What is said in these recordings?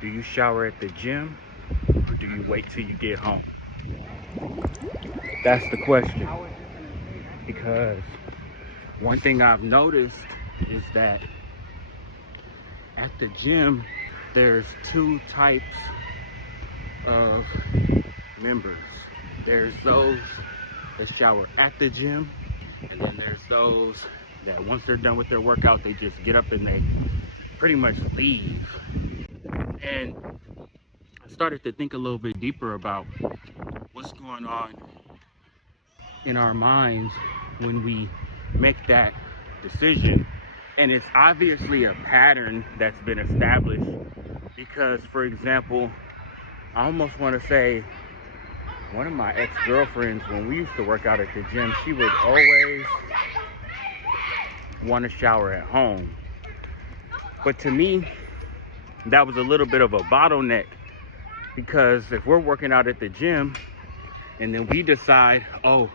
Do you shower at the gym or do you wait till you get home? That's the question. Because one thing I've noticed is that at the gym, there's two types of members. There's those that shower at the gym, and then there's those that once they're done with their workout, they just get up and they pretty much leave. And I started to think a little bit deeper about what's going on in our minds when we make that decision. And it's obviously a pattern that's been established because, for example, I almost want to say one of my ex-girlfriends, when we used to work out at the gym, she would always want to shower at home. But to me, that was a little bit of a bottleneck, because if we're working out at the gym and then we decide, oh,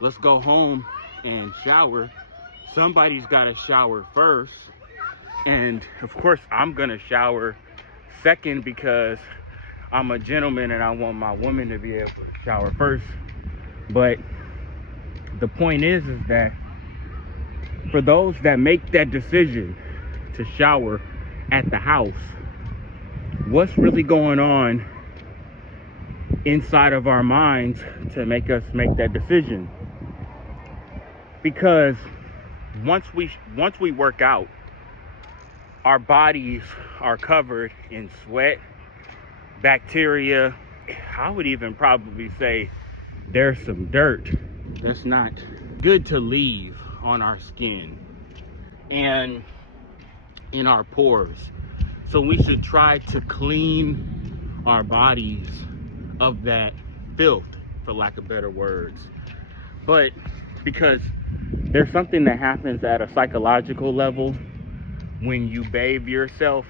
let's go home and shower, somebody's got to shower first. And of course, I'm going to shower second because I'm a gentleman and I want my woman to be able to shower first. But the point is that for those that make that decision to shower at the house, what's really going on inside of our minds to make us make that decision? Because once we work out, our bodies are covered in sweat, bacteria. I would even probably say there's some dirt that's not good to leave on our skin and in our pores. So we should try to clean our bodies of that filth, for lack of better words. But because there's something that happens at a psychological level when you bathe yourself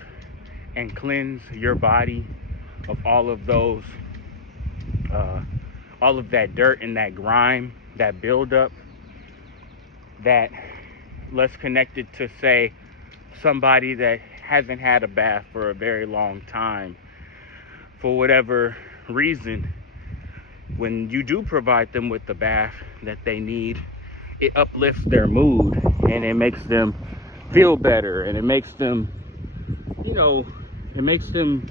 and cleanse your body of all of those, all of that dirt and that grime, that buildup, that let's connect it to, say, somebody that hasn't had a bath for a very long time. For whatever reason, when you do provide them with the bath that they need, it uplifts their mood and it makes them feel better, and it makes them, it makes them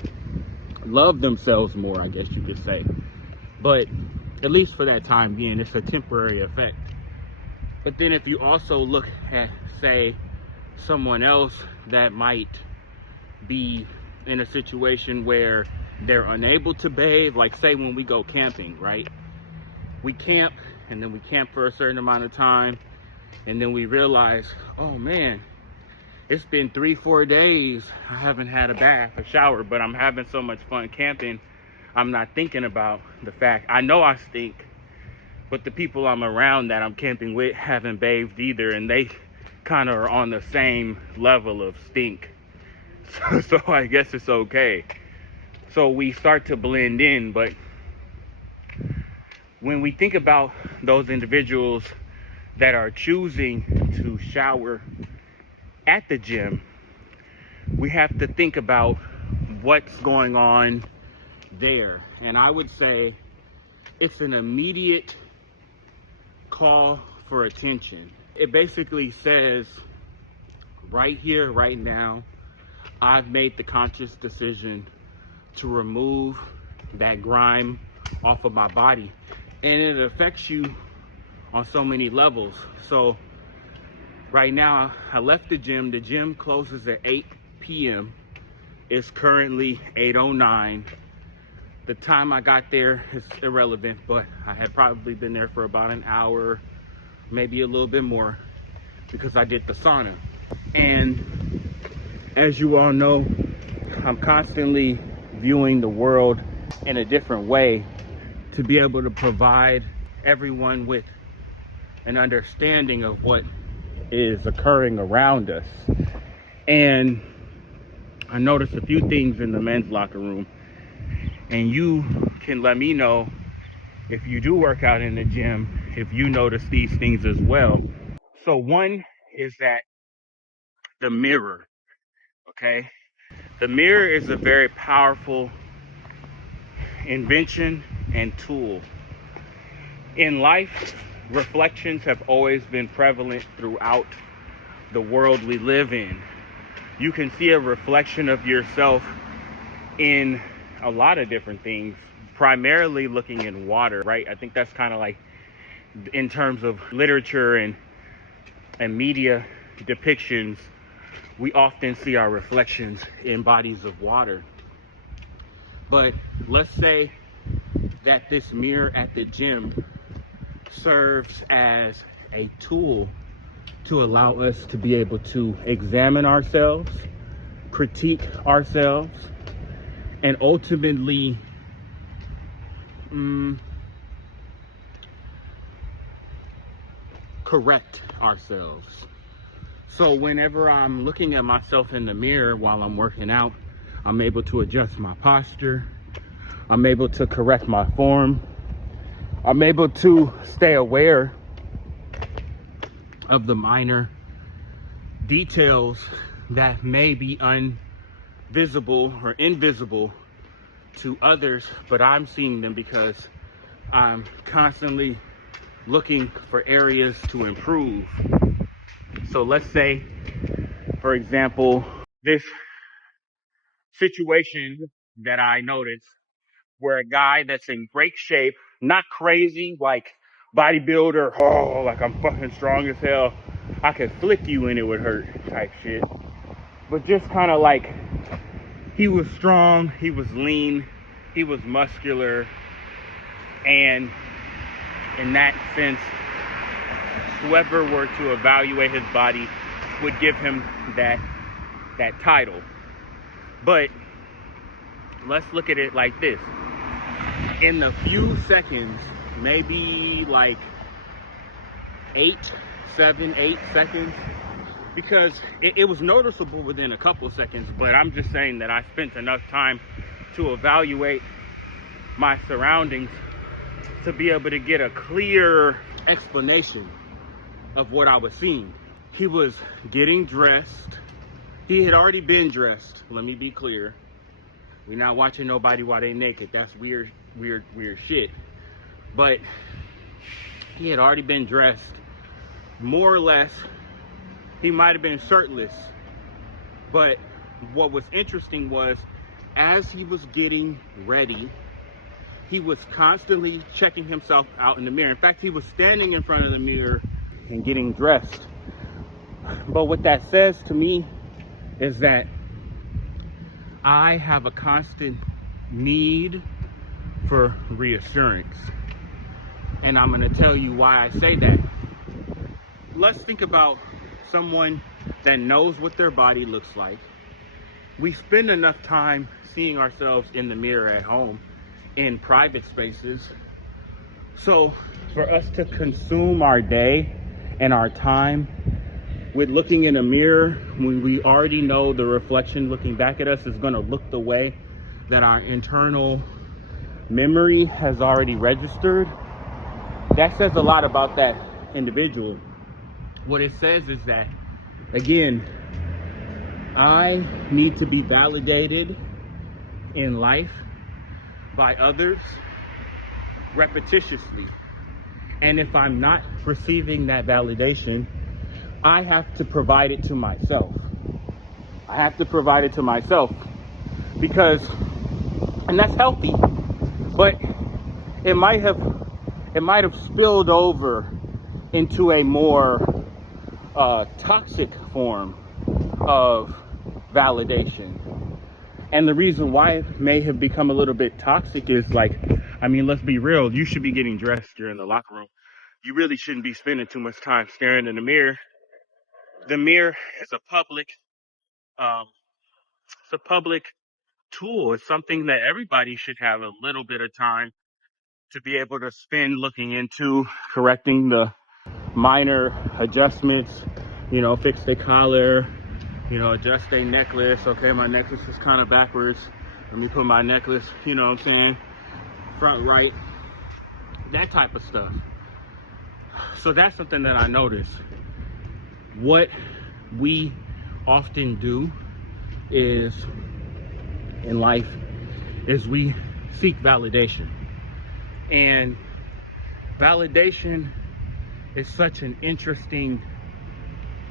love themselves more, I guess you could say. But at least for that time being, it's a temporary effect. But then if you also look at, say, someone else that might be in a situation where they're unable to bathe, like say when we go camping, right? We camp, and then we camp for a certain amount of time, and then we realize, oh man, it's been 3-4 days I haven't had a bath, a shower, but I'm having so much fun camping, I'm not thinking about the fact, I know I stink, but the people I'm around that I'm camping with haven't bathed either, and they kind of are on the same level of stink. So I guess it's okay. So we start to blend in. But when we think about those individuals that are choosing to shower at the gym, we have to think about what's going on there. And I would say it's an immediate call for attention. It basically says, right here, right now, I've made the conscious decision to remove that grime off of my body. And it affects you on so many levels. So right now, I left the gym. The gym closes at 8 p.m. It's currently 8:09. The time I got there is irrelevant, but I had probably been there for about an hour, maybe a little bit more, because I did the sauna. And as you all know, I'm constantly viewing the world in a different way to be able to provide everyone with an understanding of what is occurring around us. And I noticed a few things in the men's locker room, and you can let me know if you do work out in the gym, if you notice these things as well. So one is that the mirror, okay? The mirror is a very powerful invention and tool. In life, reflections have always been prevalent throughout the world we live in. You can see a reflection of yourself in a lot of different things, primarily looking in water, right? I think that's kind of like, in terms of literature and media depictions, we often see our reflections in bodies of water. But let's say that this mirror at the gym serves as a tool to allow us to be able to examine ourselves, critique ourselves, and ultimately correct ourselves. So whenever I'm looking at myself in the mirror while I'm working out, I'm able to adjust my posture, I'm able to correct my form, I'm able to stay aware of the minor details that may be invisible or invisible to others, but I'm seeing them because I'm constantly looking for areas to improve. So let's say, for example, this situation that I noticed where a guy that's in great shape, not crazy, like bodybuilder, oh, like I'm fucking strong as hell, I could flick you and it would hurt type shit. But just kind of like, he was strong, he was lean, he was muscular, and in that sense, whoever were to evaluate his body would give him that title. But let's look at it like this. In the few seconds, maybe like 8 seconds, because it was noticeable within a couple seconds, but I'm just saying that I spent enough time to evaluate my surroundings to be able to get a clear explanation of what I was seeing. He was getting dressed. He had already been dressed. Let me be clear. We're not watching nobody while they naked. That's weird shit. But he had already been dressed. More or less, he might have been shirtless. But what was interesting was, as he was getting ready, he was constantly checking himself out in the mirror. In fact, he was standing in front of the mirror and getting dressed. But what that says to me is that I have a constant need for reassurance. And I'm going to tell you why I say that. Let's think about someone that knows what their body looks like. We spend enough time seeing ourselves in the mirror at home, in private spaces. So for us to consume our day and our time with looking in a mirror when we already know the reflection looking back at us is going to look the way that our internal memory has already registered, that says a lot about that individual. What it says is that, again, I need to be validated in life by others repetitiously. And if I'm not receiving that validation, I have to provide it to myself. I have to provide it to myself because, and that's healthy, but it might have spilled over into a more toxic form of validation. And the reason why it may have become a little bit toxic is, like, I mean, let's be real. You should be getting dressed during the locker room. You really shouldn't be spending too much time staring in the mirror. The mirror is a public tool. It's something that everybody should have a little bit of time to be able to spend looking into, correcting the minor adjustments, fix their collar, adjust their necklace. Okay, my necklace is kind of backwards. Let me put my necklace, front right, that type of stuff. So that's something that I noticed. What we often do is in life is we seek validation. And validation is such an interesting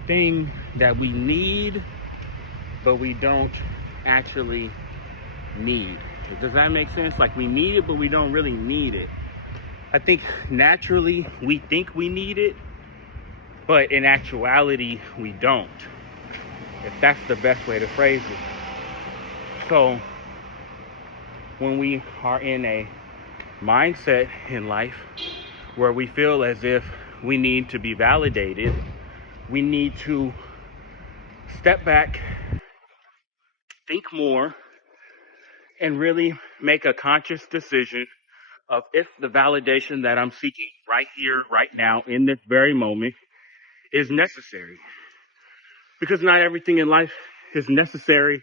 thing that we need, but we don't actually need. Does that make sense? Like, we need it, but we don't really need it. I think naturally we think we need it, but in actuality we don't, if that's the best way to phrase it. So when we are in a mindset in life where we feel as if we need to be validated, we need to step back, think more, and really make a conscious decision of if the validation that I'm seeking right here, right now, in this very moment is necessary. Because not everything in life is necessary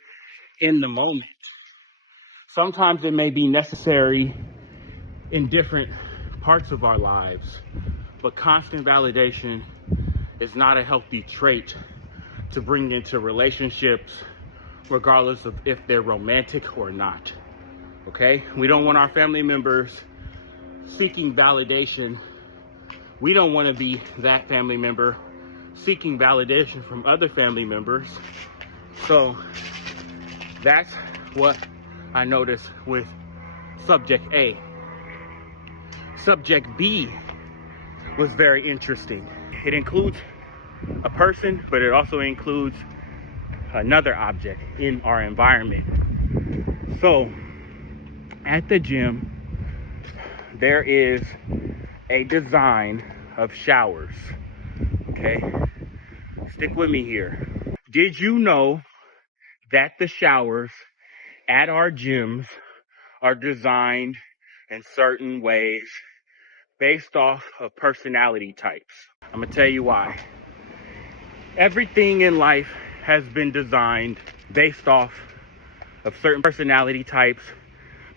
in the moment. Sometimes it may be necessary in different parts of our lives, but constant validation is not a healthy trait to bring into relationships, regardless of if they're romantic or not. Okay? We don't want our family members seeking validation. We don't want to be that family member seeking validation from other family members. So that's what I noticed with subject A. Subject B was very interesting. It includes a person, but it also includes another object in our environment. So at the gym, there is a design of showers. Okay, stick with me here. Did you know that the showers at our gyms are designed in certain ways based off of personality types? I'm gonna tell you why. Everything in life has been designed based off of certain personality types,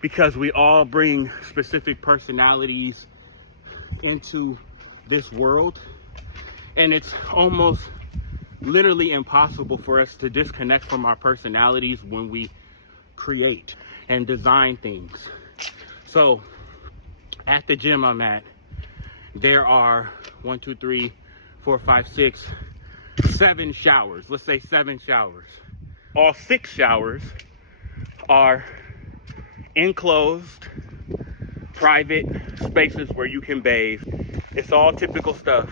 because we all bring specific personalities into this world, and it's almost literally impossible for us to disconnect from our personalities when we create and design things. So at the gym I'm at, there are 1, 2, 3, 4, 5, 6, 7 showers. Let's say 7 showers. All 6 showers are enclosed, private spaces where you can bathe. It's all typical stuff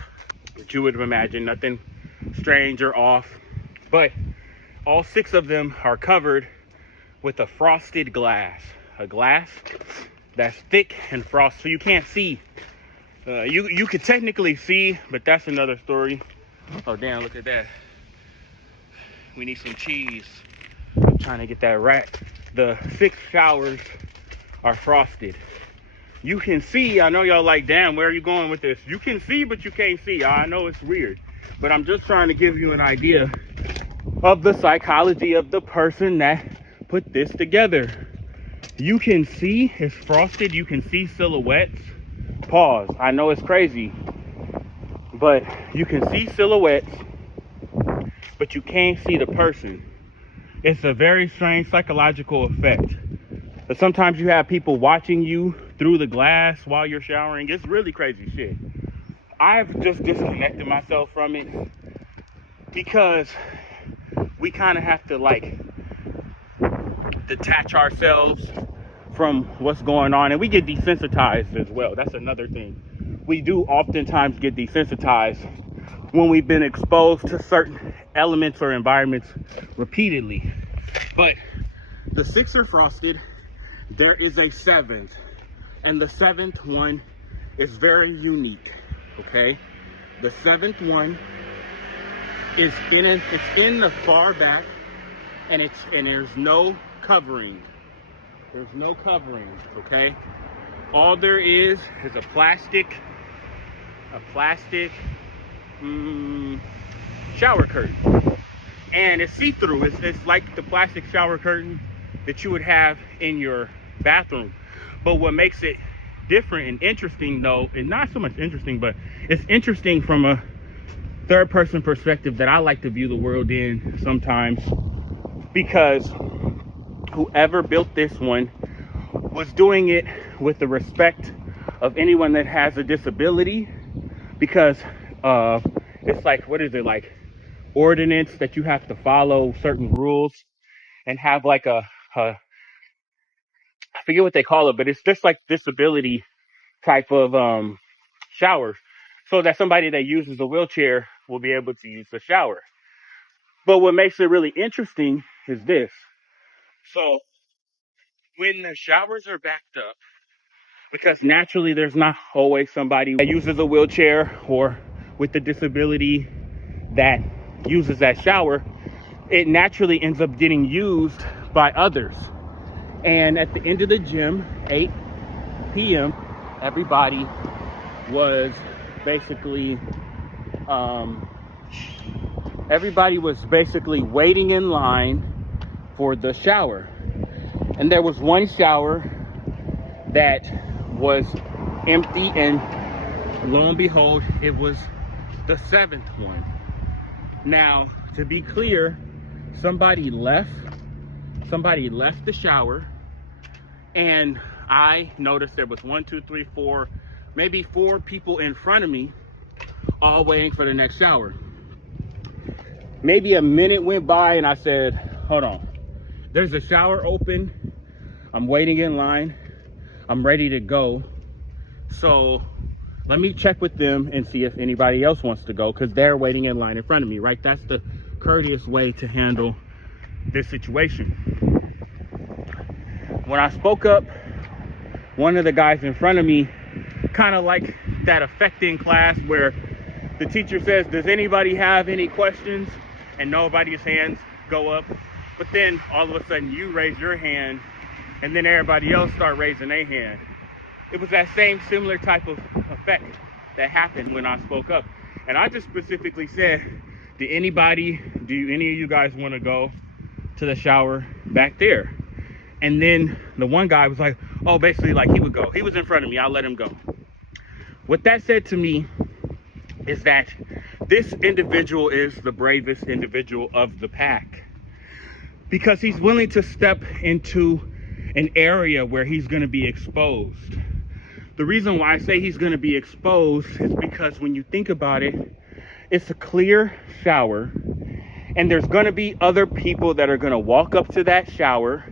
that you would imagine, nothing strange or off. But all 6 of them are covered with a frosted glass. A glass that's thick and frosted, so you can't see. You could technically see, but that's another story. Oh damn, look at that. We need some cheese. I'm trying to get that right. The 6 showers are frosted. You can see, I know y'all like, damn, where are you going with this? You can see, but you can't see. I know it's weird, but I'm just trying to give you an idea of the psychology of the person that put this together. You can see it's frosted. You can see silhouettes. Pause. I know it's crazy, but you can see silhouettes, but you can't see the person. It's a very strange psychological effect. But sometimes you have people watching you through the glass while you're showering. It's really crazy shit. I've just disconnected myself from it because we kind of have to like detach ourselves from what's going on, and we get desensitized as well. That's another thing. We do oftentimes get desensitized when we've been exposed to certain elements or environments repeatedly. But the 6 are frosted. There is a 7th, and the 7th one is very unique. Okay, the 7th one is it's in the far back, and there's no covering. There's no covering. Okay, all there is a plastic shower curtain, and it's see-through. It's like the plastic shower curtain that you would have in your bathroom. But what makes it different and interesting, though, and not so much interesting, but it's interesting from a third person perspective that I like to view the world in sometimes, because whoever built this one was doing it with the respect of anyone that has a disability, because it's like, what is it, like ordinance that you have to follow certain rules and have like a I forget what they call it, but it's just like disability type of showers, so that somebody that uses a wheelchair will be able to use the shower. But what makes it really interesting is this. So when the showers are backed up, because naturally there's not always somebody that uses a wheelchair or with the disability that uses that shower, it naturally ends up getting used by others. And at the end of the gym, 8 p.m., everybody was basically waiting in line for the shower. And there was one shower that was empty, and lo and behold, it was the 7th one. Now, to be clear, somebody left the shower, and I noticed there was 1, 2, 3, 4, maybe 4 people in front of me, all waiting for the next shower. Maybe a minute went by and I said, hold on, there's a shower open, I'm waiting in line, I'm ready to go, so let me check with them and see if anybody else wants to go, because they're waiting in line in front of me, right? That's the courteous way to handle this situation. When I spoke up, one of the guys in front of me, kind of like that effect in class where the teacher says, does anybody have any questions? And nobody's hands go up. But then all of a sudden you raise your hand, and then everybody else start raising their hand. It was that same similar type of effect that happened when I spoke up. And I just specifically said, do any of you guys want to go to the shower back there? And then the one guy was like, oh, basically like he would go. He was in front of me, I'll let him go. What that said to me is that this individual is the bravest individual of the pack, because he's willing to step into an area where he's going to be exposed. The reason why I say he's going to be exposed is because when you think about it, it's a clear shower, and there's going to be other people that are going to walk up to that shower.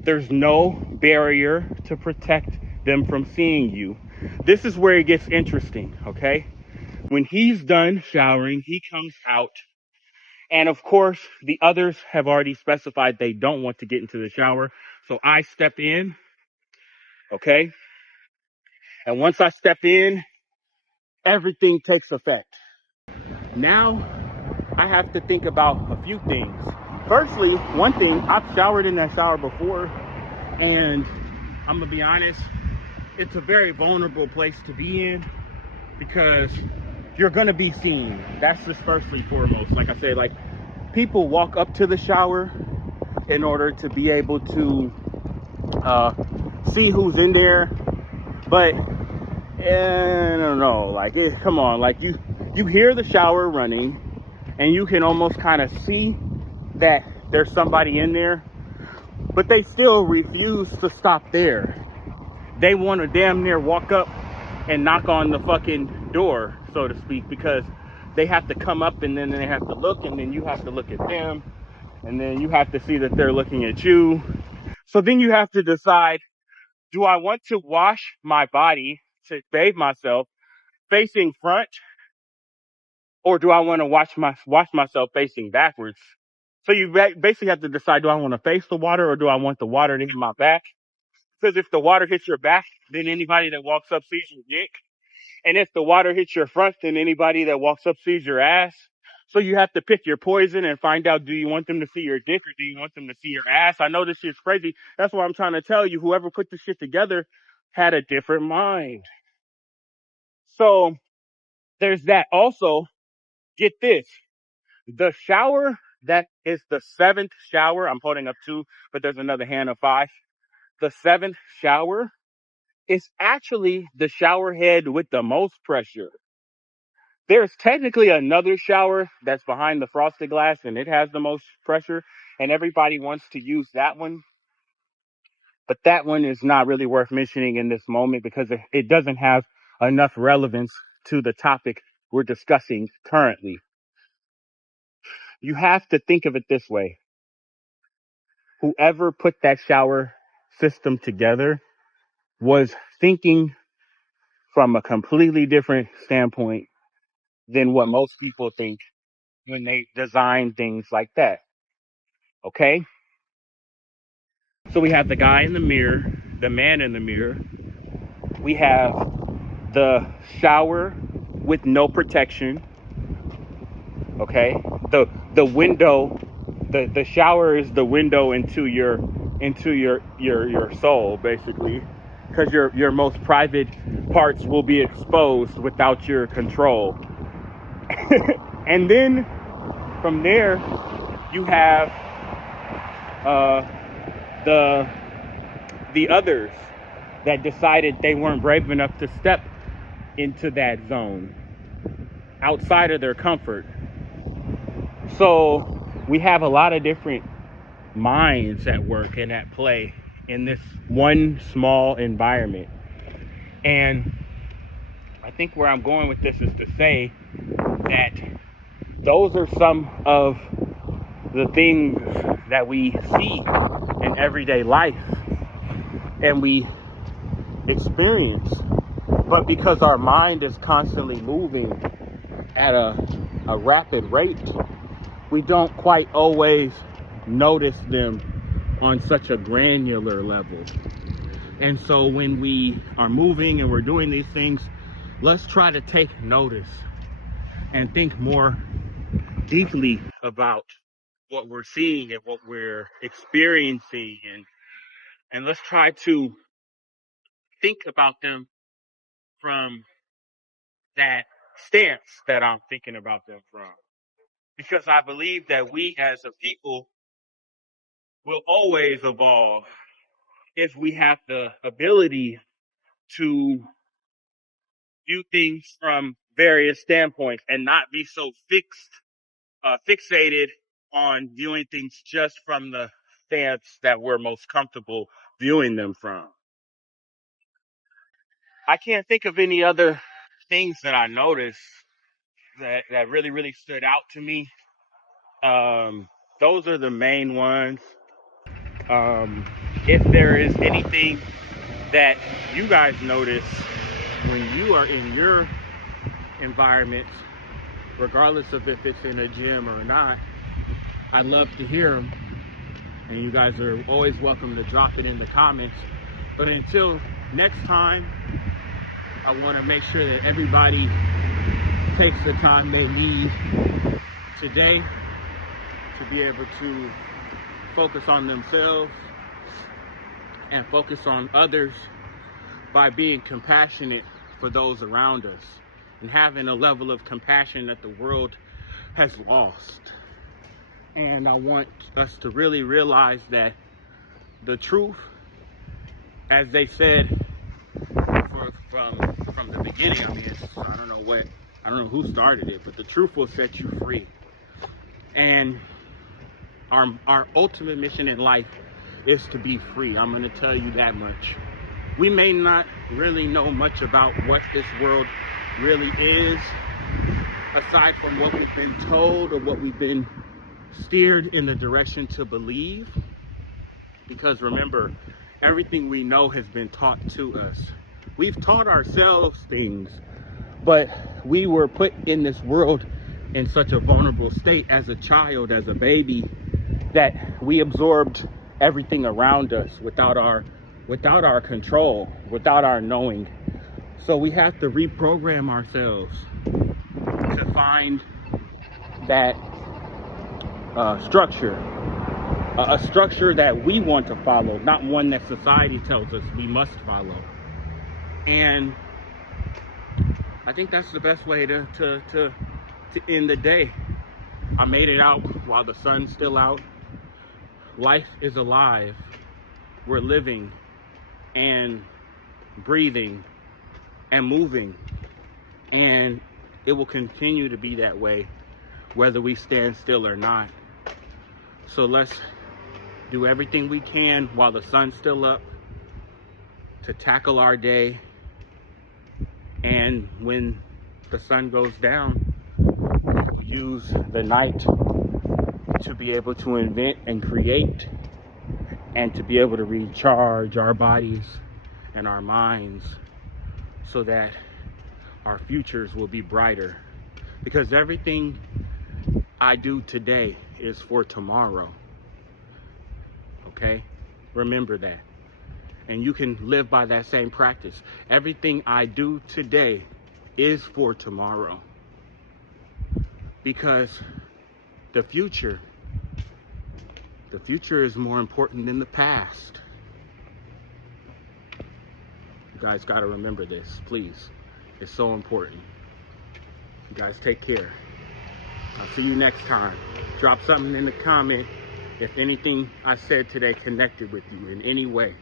There's no barrier to protect them from seeing you. This is where it gets interesting, okay? When he's done showering, he comes out, and of course, the others have already specified they don't want to get into the shower. So I step in, okay? And once I step in, everything takes effect. Now, I have to think about a few things. Firstly, one thing, I've showered in that shower before, and I'm gonna be honest, it's a very vulnerable place to be in, because you're gonna be seen. That's just firstly foremost. Like I said, like, people walk up to the shower in order to be able to see who's in there, but I don't know, like, come on, like, you hear the shower running, and you can almost kind of see that there's somebody in there, but they still refuse to stop there. They want to damn near walk up and knock on the fucking door, so to speak, because they have to come up, and then they have to look, and then you have to look at them, and then you have to see that they're looking at you. So then you have to decide, do I want to wash my body to bathe myself facing front, or do I want to wash myself facing backwards? So you basically have to decide, do I want to face the water, or do I want the water to hit my back? Because if the water hits your back, then anybody that walks up sees your dick. And if the water hits your front, then anybody that walks up sees your ass. So you have to pick your poison and find out, do you want them to see your dick, or do you want them to see your ass? I know this shit's crazy. That's why I'm trying to tell you, whoever put this shit together had a different mind. So there's that. Also, get this. The shower that is the 7th shower, I'm holding up 2, but there's another hand of 5. The 7th shower is actually the shower head with the most pressure. There's technically another shower that's behind the frosted glass, and it has the most pressure, and everybody wants to use that one. But that one is not really worth mentioning in this moment because it doesn't have enough relevance to the topic we're discussing currently. You have to think of it this way. Whoever put that shower system together was thinking from a completely different standpoint than what most people think when they design things like that. Okay? So we have the guy in the mirror, the man in the mirror. We have the shower with no protection. Okay? The window, the shower is the window into your soul, basically. Because your most private parts will be exposed without your control. And then from there you have the others that decided they weren't brave enough to step into that zone outside of their comfort. So we have a lot of different minds at work and at play in this one small environment. And I think where I'm going with this is to say that those are some of the things that we see in everyday life and we experience. But because our mind is constantly moving at a rapid rate, we don't quite always notice them on such a granular level. And so when we are moving and we're doing these things, let's try to take notice and think more deeply about what we're seeing and what we're experiencing, and let's try to think about them from that stance that I'm thinking about them from. Because I believe that we as a people will always evolve if we have the ability to view things from various standpoints and not be so fixated on viewing things just from the stance that we're most comfortable viewing them from. I can't think of any other things that I noticed that really, really stood out to me. Those are the main ones. If there is anything that you guys notice when you are in your environment, regardless of if it's in a gym or not, I'd love to hear them. And you guys are always welcome to drop it in the comments. But until next time, I want to make sure that everybody takes the time they need today to be able to focus on themselves and focus on others by being compassionate for those around us and having a level of compassion that the world has lost. And I want us to really realize that the truth, as they said from the beginning, I don't know who started it, but the truth will set you free. And our ultimate mission in life is to be free. I'm going to tell you that much. We may not really know much about what this world really is, aside from what we've been told or what we've been steered in the direction to believe. Because remember, everything we know has been taught to us. We've taught ourselves things, but we were put in this world in such a vulnerable state as a child, as a baby, that we absorbed everything around us without our control, without our knowing. So we have to reprogram ourselves to find that structure, a structure that we want to follow, not one that society tells us we must follow. And I think that's the best way to end the day. I made it out while the sun's still out. Life is alive. We're living and breathing and moving. And it will continue to be that way, whether we stand still or not. So let's do everything we can while the sun's still up to tackle our day, and when the sun goes down, use the night to be able to invent and create, and to be able to recharge our bodies and our minds so that our futures will be brighter. Because everything I do today is for tomorrow. Okay? Remember that. And you can live by that same practice. Everything I do today is for tomorrow. Because the future is more important than the past. You guys got to remember this, please. It's so important. You guys take care. I'll see you next time. Drop something in the comment if anything I said today connected with you in any way.